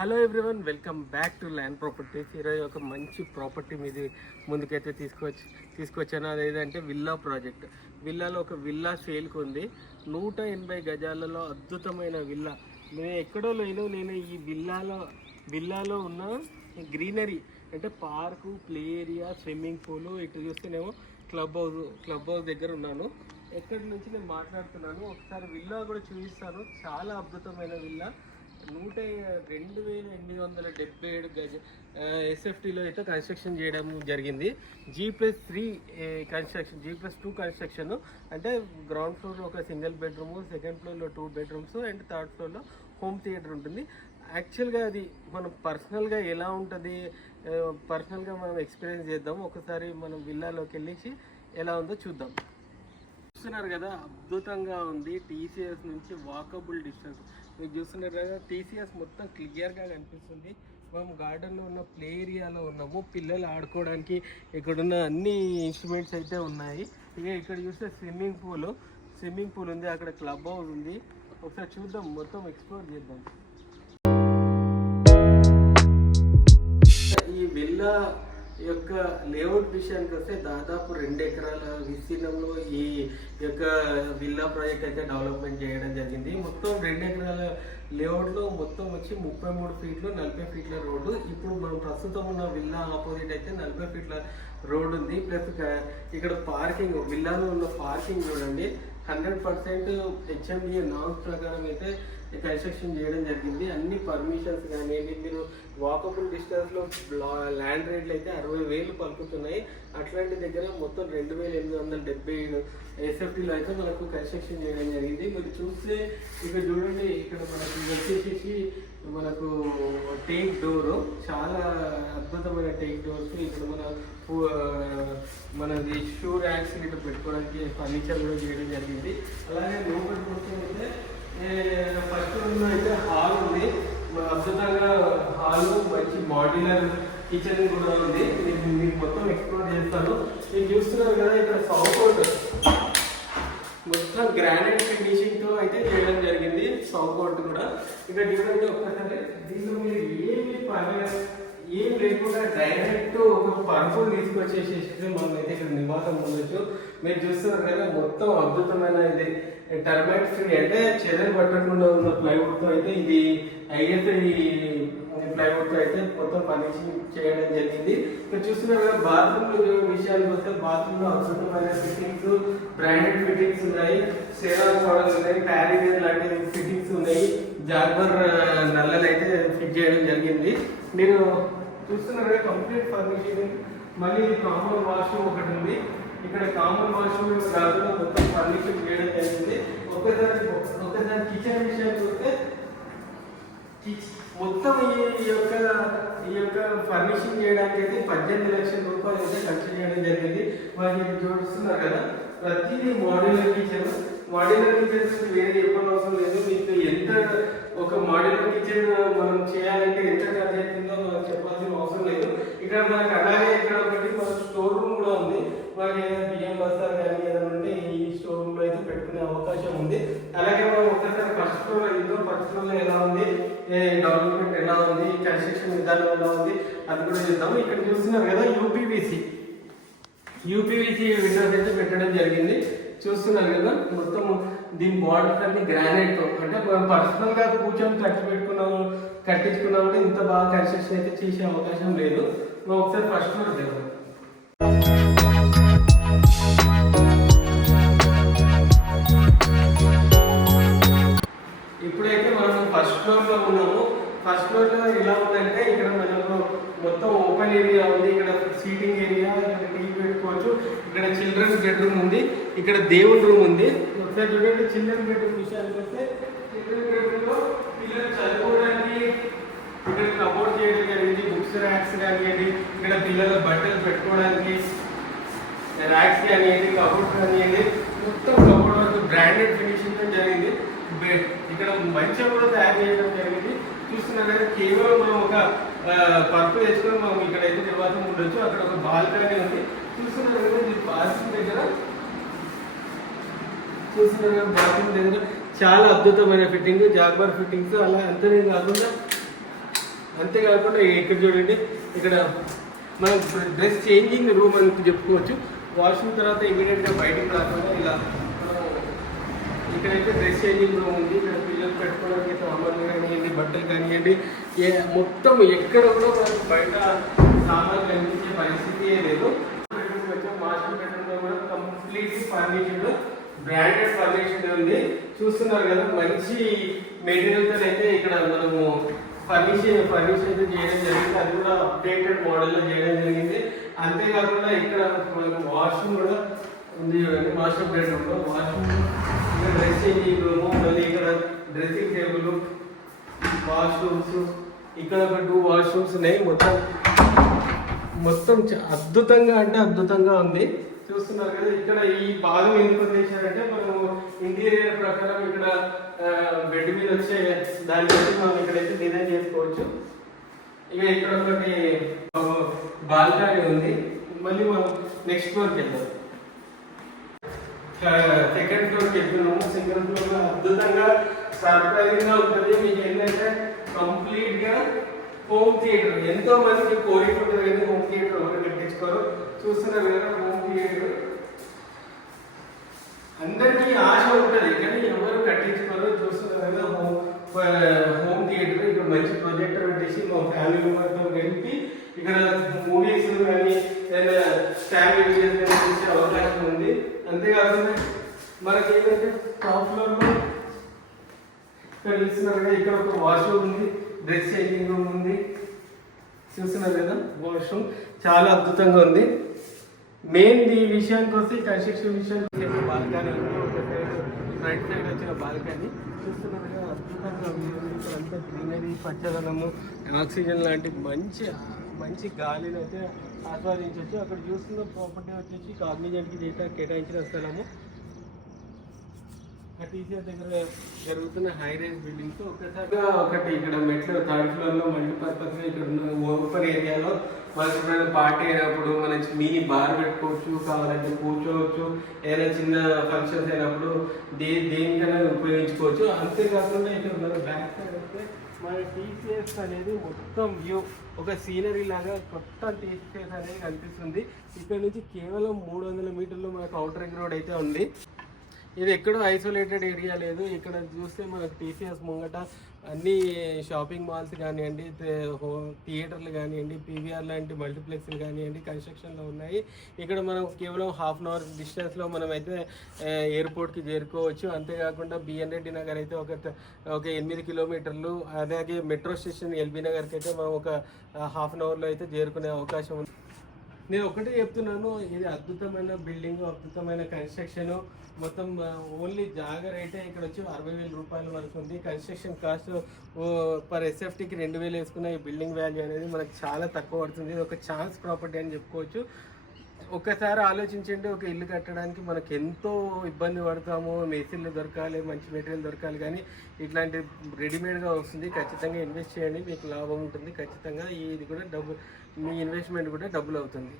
Hello everyone, welcome back to land properties. ఈరోజు ఒక మంచి ప్రాపర్టీ మీది ముందుకైతే తీసుకొచ్చాను. అదేంటంటే విల్లా ప్రాజెక్ట్. విల్లాలో ఒక విల్లా సేల్కి ఉంది. 180 గజాలలో అద్భుతమైన విల్లా. నేను ఎక్కడో లేను, నేను ఈ విల్లాలో ఉన్న గ్రీనరీ అంటే park, play area, swimming pool, ఇటు చూస్తేనేమో క్లబ్ హౌస్ దగ్గర ఉన్నాను. ఎక్కడి నుంచి నేను మాట్లాడుతున్నాను, ఒకసారి విల్లా కూడా చూపిస్తాను. చాలా అద్భుతమైన విల్లా. 2877 గజ ఎస్ఎఫ్టీలో అయితే కన్స్ట్రక్షన్ చేయడం జరిగింది. G+3 construction, G+2 construction. అంటే గ్రౌండ్ ఫ్లోర్లో ఒక సింగిల్ బెడ్రూము, సెకండ్ ఫ్లోర్లో 2 బెడ్రూమ్స్ అండ్ థర్డ్ ఫ్లోర్లో హోమ్ థియేటర్ ఉంటుంది. యాక్చువల్గా అది మనం పర్సనల్గా ఎలా ఉంటుంది, పర్సనల్గా మనం ఎక్స్పీరియన్స్ చేద్దాం. ఒకసారి మనం విల్లాలోకి వెళ్ళి ఎలా ఉందో చూద్దాం. చూస్తున్నారు కదా, అద్భుతంగా ఉంది. టీసీఎస్ నుంచి వాకబుల్ డిస్టెన్స్. మీరు చూస్తున్నారు కదా, టీసీఎస్ మొత్తం క్లియర్గా కనిపిస్తుంది. మనం గార్డెన్లో ఉన్న ప్లే ఏరియాలో ఉన్నాము. పిల్లలు ఆడుకోవడానికి ఇక్కడున్న అన్ని ఇన్స్ట్రుమెంట్స్ అయితే ఉన్నాయి. ఇక ఇక్కడ చూస్తే స్విమ్మింగ్ పూల్ ఉంది, అక్కడ క్లబ్ హౌస్ ఉంది. ఒకసారి చూద్దాం, మొత్తం ఎక్స్ప్లోర్ చేద్దాం. ఈ విల్లా యొక్క లేఅవుట్ విషయానికి వస్తే దాదాపు 2 ఎకరాల విస్తీర్ణంలో ఈ యొక్క విల్లా ప్రాజెక్ట్ అయితే డెవలప్మెంట్ చేయడం జరిగింది. మొత్తం 2 ఎకరాల లేఅవుట్లో మొత్తం వచ్చి 33 ఫీట్లు 40 ఫీట్ల రోడ్డు. ఇప్పుడు మనం ప్రస్తుతం ఉన్న విల్లా ఆపోజిట్ అయితే 40 ఫీట్ల రోడ్డు ఉంది. ప్లస్ ఇక్కడ పార్కింగ్, విల్లాలో ఉన్న పార్కింగ్ చూడండి, 100% HMDA నామ్స్ ప్రకారం అయితే కన్స్ట్రక్షన్ చేయడం జరిగింది. అన్ని పర్మిషన్స్ కానివ్వండి, మీరు వాకబుల్ డిస్టెన్స్లో ల్యాండ్ రేట్లు అయితే 60,000 పలుకుతున్నాయి. అట్లాంటి దగ్గర మొత్తం 2877 ఎస్ఎఫ్టీలో అయితే మనకు కన్స్ట్రక్షన్ చేయడం జరిగింది. మీరు చూస్తే ఇక్కడ చూడండి, ఇక్కడ మనకు వచ్చేసి మనకు టేక్ డోర్, చాలా అద్భుతమైన టేక్ డోర్స్. ఇక్కడ మనది షూ ర్యాక్స్ ఇట్లా పెట్టుకోవడానికి ఫర్నిచర్ కూడా చేయడం జరిగింది. అలాగే లోపలి చూస్తే ఫస్ట్ రూమ్లో అయితే హాల్ ఉంది. అద్భుతంగా హాల్, మంచి మాడ్యులర్ కిచెన్ కూడా ఉంది. మీకు మొత్తం ఎక్స్ప్లోర్ చేస్తాను. మీరు చూస్తున్నారు కదా, ఇక్కడ సౌత్ మొత్తం గ్రానైట్ ఫినిషింగ్తో అయితే చేయడం జరిగింది. సౌత్ కూడా ఇక్కడ చూడండి ఒక్కసారి. దీంట్లో మీరు ఏం లేకుండా డైరెక్ట్ ఒక పరుపులు తీసుకొచ్చేసి మనం అయితే ఇక్కడ నివాసం ఉండొచ్చు. మీరు చూస్తున్నారు కదా, మొత్తం అద్భుతమైన ఇది టర్మైట్ ఫ్రీ, అంటే చెదలు పట్టకుండా ఉన్న ప్లైవుడ్తో అయితే ఇది ISI ప్లైవుడ్తో అయితే మొత్తం ఫర్నిషింగ్ చేయడం జరిగింది. మీరు చూస్తున్నారు కదా, బాత్రూమ్ విషయానికి వస్తే బాత్రూంలో అద్భుతమైన ఫిట్టింగ్స్, బ్రాండెడ్ ఫిట్టింగ్స్ ఉన్నాయి. సేరాన్ మోడల్ ఉన్నాయి, ప్యారిగన్ లాంటి ఫిట్టింగ్స్ ఉన్నాయి. జాగ్వర్ నల్లలు అయితే ఫిట్ చేయడం జరిగింది. మీరు చూస్తున్నారు కంప్లీట్ ఫర్నిషింగ్. మళ్ళీ కామన్ వాష్రూమ్ ఒకటి ఉంది. ఇక్కడ కామన్ వాష్రూమ్ కాకుండా మొత్తం ఫర్నిషింగ్ చేయడం జరిగింది. ఒకసారి కిచెన్ విషయానికి వస్తే మొత్తం ఈ యొక్క ఫర్నిషింగ్ చేయడానికి అయితే 18 లక్షల రూపాయలు అయితే ఖర్చు చేయడం జరిగింది. మనకి చూస్తున్నారు కదా, ప్రతిదీ మాడ్యులర్ కిచెన్. మాడ్యులర్ కిచెన్స్ వేరే చెప్పని అవసరం లేదు. మీకు ఎంత ఒక మాడ్యులర్ కిచెన్ మనం చేయాలంటే ఎంత ఖర్చు అవుతుందో మనం చెప్పాల్సిన అవసరం లేదు. ఇక్కడ మనకి అలాగే ఇక్కడ ఒకటి మన స్టోర్ రూమ్ కూడా ఉంది. మనకి ఏదైనా బియ్యం బస్తాలు కానీ ఏదైనా ఉంటే ఈ స్టోర్ రూమ్లో అయితే పెట్టుకునే అవకాశం ఉంది. అలాగే మనం ఒకసారి ఫస్ట్ ఫ్లోర్లో ఎలా ఉంది, డెవలప్మెంట్ ఎలా ఉంది, కన్స్ట్రక్షన్ విధానం ఎలా ఉంది అది కూడా చూద్దాము. ఇక్కడ చూస్తున్నారు కదా, యూపీవీసీ విండోస్ అయితే పెట్టడం జరిగింది. చూస్తున్నారు కదా, మొత్తం దీని బార్డర్స్ అన్ని గ్రానైట్. అంటే మనం పర్సనల్గా కూర్చొని కట్టించుకున్నామంటే ఇంత బాగా కన్స్ట్రక్షన్ అయితే చేసే అవకాశం లేదు. మనం ఒకసారి ఫస్ట్ ఫ్లోర్ వెళ్దాం. ఇప్పుడైతే మనం ఫస్ట్ ఫ్లోర్లో ఉన్నాము. ఫస్ట్ ఫ్లోర్లో ఎలా ఉందంటే, ఇక్కడ మనకు మొత్తం ఓపెన్ ఏరియా ఉంది. ఇక్కడ సీటింగ్ ఏరియా, ఇక్కడ టీవీ పెట్టుకోవచ్చు. ఇక్కడ చిల్డ్రన్స్ బెడ్రూమ్ ఉంది, ఇక్కడ దేవుడి రూమ్ ఉంది. ఒకసారి చూడండి, చిల్డ్రన్ బెడ్రూమ్ విషయానికి వస్తే చిల్డ్రన్ బెడ్రూమ్లో పిల్లలు చదువుకోవడానికి ఇక్కడ కబోర్డ్ చేయడం జరిగింది. బుక్స్ ర్యాక్స్ కానివ్వండి, ఇక్కడ పిల్లల బట్టలు పెట్టుకోవడానికి ర్యాక్స్ కానివ్వండి, కబోర్డ్ కానివ్వండి, మొత్తం కబోర్డ్ వరకు బ్రాండెడ్ ఫినిషింగ్ జరిగింది. ఇక్కడ మంచిగా కూడా తయారు చేయడం జరిగింది. చూస్తున్నారు కదా, కేవలం మనం ఒక పరుపు వేసుకొని మనం ఇక్కడ అయితే నివాసం ఉండొచ్చు. అక్కడ ఒక బాల్కనీ ఉంది. చూస్తున్నారు కదా, బాత్రూమ్ దగ్గర చాలా అద్భుతమైన ఫిట్టింగ్, జాగ్వర్ ఫిట్టింగ్స్. అలా అంతనే కాకుండా అంతేకాకుండా ఇక్కడ చూడండి, ఇక్కడ మనం డ్రెస్ చేంజింగ్ రూమ్ అని చెప్పుకోవచ్చు. వాష్రూమ్ తర్వాత ఇమీడియట్గా బయటికి రాకుండా ఇలా ఇక్కడైతే డ్రెస్ చేంజింగ్ రూమ్ ఉంది. ఇక్కడ పిల్లలు పెట్టుకోవడానికి సామాన్లు కానివ్వండి, బట్టలు కానివ్వండి, మొత్తం ఎక్కడ కూడా మనకు బయట సామాన్లు కనిపించే పరిస్థితి లేదు. బెడ్రూమ్ వచ్చాం, మాస్టర్ బెడ్రూమ్లో కూడా కంప్లీట్ ఫర్నిచర్డ్ బ్రాండెడ్ ఫర్నిచర్ ఉంది. చూస్తున్నారు కదా, మంచి మెటీరియల్తో అయితే ఇక్కడ మనము ఫర్నిచర్ అయితే చేయడం జరిగింది. అది కూడా అప్డేటెడ్ మోడల్లో చేయడం జరిగింది. అంతేకాకుండా ఇక్కడ మనకు వాష్రూమ్ కూడా ఉంది చూడండి. మాస్టర్ బెడ్రూమ్లో వాష్రూమ్, ఇక్కడ డ్రెస్ చేంజింగ్ రూము, మళ్ళీ ఇక్కడ డ్రెస్సింగ్ టేబుల్, వాష్రూమ్స్, ఇక్కడ ఒక 2 వాష్రూమ్స్ ఉన్నాయి. మొత్తం అద్భుతంగా అంటే అద్భుతంగా ఉంది. చూస్తున్నారు కదా, ఇక్కడ ఈ భాగం ఎందుకు చేశారంటే మనము ఇంటీరియర్ ప్రకారం ఇక్కడ బెడ్ మీద వచ్చే దాన్ని బట్టి మనం ఇక్కడైతే డిజైన్ చేసుకోవచ్చు. ఇక ఇక్కడ ఒకటి బాల్కనీ ఉంది. మళ్ళీ మనం నెక్స్ట్ ఫ్లోర్కి వెళ్దాం. సెకండ్ ఫ్లోర్కి వెళ్తున్నాము. సెకండ్ ఫ్లోర్ అద్భుతంగా సర్ప్రైజింగ్ గా ఉంటుంది. మీకు ఏంటంటే కంప్లీట్ గా హోమ్ థియేటర్. ఎంతో మందికి కోరిక ఉంటుంది కానీ హోమ్ థియేటర్ ఎవరు కట్టించుకోరు. చూస్తున్నారు కదా, హోమ్ థియేటర్ అందరికీ ఆశ ఉంటుంది కానీ ఎవరు కట్టించుకోరు. చూస్తున్నారు కదా, హోమ్ థియేటర్. ఇక్కడ మంచి ప్రొజెక్టర్ పెట్టేసి మా ఫ్యామిలీ మెంబర్తో కలిపి ఇక్కడ మూవీస్ కానీ ఏదైనా ఫ్యామిలీ చూసే అవకాశం ఉంది. అంతేకాకుండా మనకి ఏంటంటే టాప్ ఫ్లోర్లో ఇక్కడ చూస్తున్నారు కదా, ఇక్కడ ఒక వాష్రూమ్ ఉంది, డ్రెస్ చేంజింగ్ రూమ్ ఉంది. చూస్తున్నారు కదా, వాష్రూమ్ చాలా అద్భుతంగా ఉంది. మెయిన్ ఈ విషయానికి వస్తే కన్స్ట్రక్షన్ విషయానికి బాల్కనీ ఉంది. ఒక సైడ్ రైట్ సైడ్ వచ్చిన బాల్కనీ చూస్తున్నారు కదా, అద్భుతంగా ఉంది. ఇక్కడ అంతా గ్రీనరీ, పచ్చదనము, ఆక్సిజన్ లాంటి మంచి గాలిని అయితే ఆస్వాదించవచ్చు. అక్కడ చూస్తున్న ప్రాపర్టీ వచ్చేసి కాగ్నిజెంట్కి కేటాయించిన స్థలము. టీసీఆర్ దగ్గర జరుగుతున్న హై రైజ్ బిల్డింగ్స్. ఒకటి ఇక్కడ మెట్లు 3rd ఫ్లోర్లో మల్టీపర్పస్ ఇక్కడ ఉన్న ఓపెన్ ఏరియాలో మనకి ఎప్పుడైనా పార్టీ అయినప్పుడు మనం మినీ బార్ పెట్టుకోవచ్చు, కావాలంటే కూర్చోవచ్చు. ఏదైనా చిన్న ఫంక్షన్స్ అయినప్పుడు దేనికైనా ఉపయోగించుకోవచ్చు. అంతేకాకుండా ఇక్కడ మన బ్యాక్ సైడ్ వస్తే మన టీసీఎస్ అనేది మొత్తం వ్యూ ఒక సీనరీ లాగా కొత్త టీసీఎస్ అనేది కనిపిస్తుంది. ఇక్కడ నుంచి కేవలం 300 మీటర్లు మనకు అవుటర్ రింగ్ రోడ్ అయితే ఉంది. ఇది ఎక్కడో ఐసోలేటెడ్ ఏరియా లేదు. ఇక్కడ చూస్తే మనకు టీసీఎస్ ముంగట అన్ని షాపింగ్ మాల్స్ కానివ్వండి, థియేటర్లు కానివ్వండి, పీవీఆర్ లాంటి మల్టీప్లెక్స్లు కానివ్వండి కన్స్ట్రక్షన్లో ఉన్నాయి. ఇక్కడ మనం కేవలం 1/2 అవర్ డిస్టెన్స్లో మనం అయితే ఎయిర్పోర్ట్కి చేరుకోవచ్చు. అంతేకాకుండా బిఎన్ రెడ్డి నగర్ అయితే ఒక 8 కిలోమీటర్లు, అలాగే మెట్రో స్టేషన్ ఎల్బీ నగర్కి అయితే మనం ఒక 1/2 అవర్లో అయితే చేరుకునే అవకాశం ఉంది. నేను ఒకటే చెప్తున్నాను, ఇది అద్భుతమైన బిల్డింగ్, అద్భుతమైన కన్స్ట్రక్షన్. మొత్తం ఓన్లీ జాగా రేటే ఇక్కడ వచ్చి 60,000 రూపాయల వరకు ఉంది. కన్స్ట్రక్షన్ కాస్ట్ పర్ ఎస్ఎఫ్టీకి 2,000 వేసుకున్న ఈ బిల్డింగ్ వాల్యూ అనేది మనకు చాలా తక్కువ పడుతుంది. ఇది ఒక ఛాన్స్ ప్రాపర్టీ అని చెప్పుకోవచ్చు. ఒక్కసారి ఆలోచించండి, ఒక ఇల్లు కట్టడానికి మనకు ఎంతో ఇబ్బంది పడతాము. మేసిన్లు దొరకాలి, మంచి మెటీరియల్ దొరకాలి, కానీ ఇట్లాంటి రెడీమేడ్గా వస్తుంది. ఖచ్చితంగా ఇన్వెస్ట్ చేయండి, మీకు లాభం ఉంటుంది. ఖచ్చితంగా ఇది కూడా మీ ఇన్వెస్ట్మెంట్ కూడా డబ్బులు అవుతుంది.